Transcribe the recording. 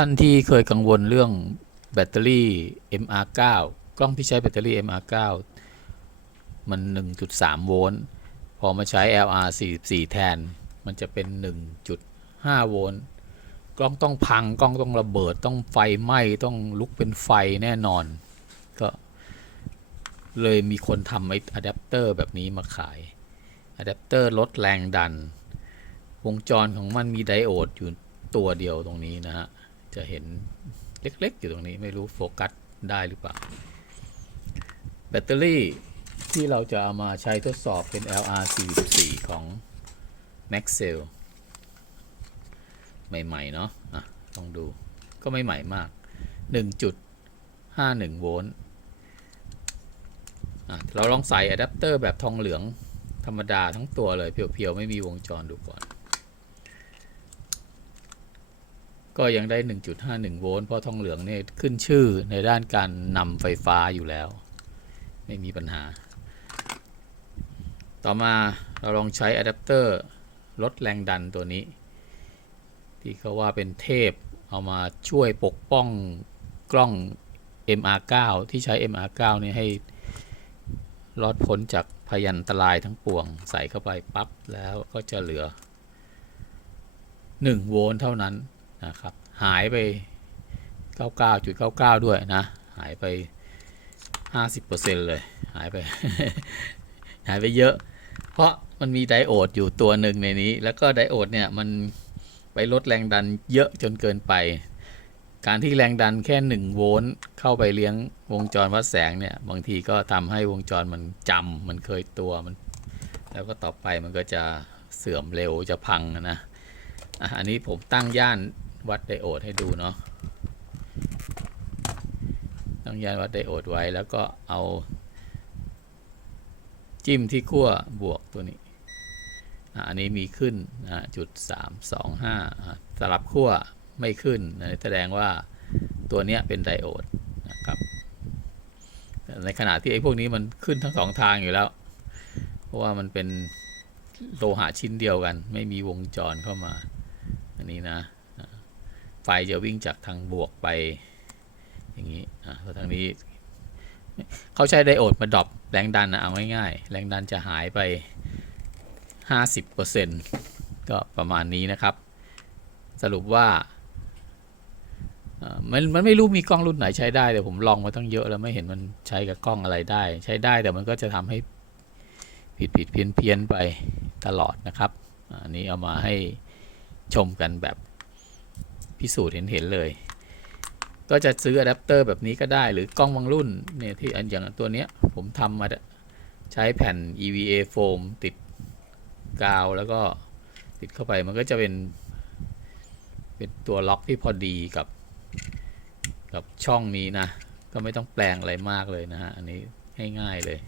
ท่านที่เคยกังวลเรื่องแบตเตอรี่ MR9 กล้องที่ใช้แบตเตอรี่ MR9 มัน 1.3 โวลต์ พอมาใช้ LR44 แทน มันจะเป็น 1.5 โวลต์ กล้องต้องพัง กล้องต้องระเบิด ต้องไฟไหม้ ต้องลุกเป็นไฟแน่นอน ก็เลยมีคนทำไอ้อะแดปเตอร์แบบนี้มาขาย อะแดปเตอร์ลดแรงดัน วงจรของมันมีไดโอดอยู่ตัวเดียวตรงนี้นะฮะ จะเห็นเล็กๆ อยู่ตรงนี้ไม่รู้โฟกัสได้หรือเปล่า แบตเตอรี่ที่เราจะเอามาใช้ทดสอบเป็น LR44 ของ Maxell ใหม่ ๆ เนาะอะลองดูก็ไม่ใหม่มาก 1.51 โวลต์เราลองใส่อะแดปเตอร์แบบทองเหลืองธรรมดาทั้งตัวเลย เพียว ๆ ไม่มีวงจรดูก่อน ก็ยังได้ 1.51 โวลต์เพราะทองเหลืองเนี่ยขึ้นชื่อในด้านการนำไฟฟ้าอยู่แล้ว ไม่มีปัญหา ต่อมาเราลองใช้อะแดปเตอร์ลดแรงดันตัวนี้ ที่เขาว่าเป็นเทพเอามาช่วยปกป้องกล้อง MR9 ที่ใช้ MR9 เนี่ยให้รอดพ้นจากพยันตรายทั้งปวงใส่เข้าไปปั๊บแล้วก็จะเหลือ 1 โวลต์เท่านั้น นะครับหายไป 99.99 ด้วยนะ หายไป 50%เลย หายไป หายไปเยอะ เพราะมันมีไดโอดอยู่ตัวหนึ่งในนี้ แล้วก็ไดโอดเนี่ยมันไปลดแรงดันเยอะจนเกินไป การที่แรงดันแค่ 1 โวลต์เข้าไปเลี้ยงวงจรวัดแสงเนี่ย บางทีก็ทำให้วงจรมันจำมันเคยตัวมัน แล้วก็ต่อไปมันก็จะเสื่อมเร็วจะพังนะอะอันนี้ผมตั้งย่าน วัดไดโอดให้ดูเนาะตั้งย่านวัดไดโอดไว้แล้วก็เอา จิ้มที่ขั้วบวกตัวนี้อันนี้มีขึ้นจุดสามสองห้าสลับขั้วไม่ขึ้นนแสดงว่าตัวเนี้ยเป็นไดโอดนะครับในขณะที่ไอ้พวกนี้มันขึ้นทั้งสองทางอยู่แล้ว เพราะว่ามันเป็นโลหะชิ้นเดียวกัน ไม่มีวงจรเข้ามา อันนี้นะ ไฟจะวิ่งจากทางบวกไปอย่างนี้อะแล้วทางนี้ เขาใช้ไดโอดมาดรอปแรงดันนะเอาง่ายๆแรงดันจะหายไป 50%ก็ประมาณนี้นะครับ สรุปว่ามันมันไม่รู้มีกล้องรุ่นไหนใช้ได้แต่ผมลองมาตั้งเยอะแล้วไม่เห็นมันใช้กับกล้องอะไรได้ ใช้ได้แต่มันก็จะทำให้ผิดผิดเพี้ยนเพี้ยนไปตลอดนะครับ อันนี้เอามาให้ชมกันแบบ พิสูจน์เห็นเห็นๆเลย ก็จะซื้ออะแดปเตอร์แบบนี้ก็ได้หรือกล้องบางรุ่นเนี่ยที่อันอย่างตัวเนี้ยผมทำมาใช้แผ่น EVA โฟมติดกาวแล้วก็ติดเข้าไปมันก็จะเป็น เป็นตัวล็อกที่พอดีกับ กับช่องนี้นะ ก็ไม่ต้องแปลงอะไรมากเลยนะฮะ อันนี้ง่ายๆเลย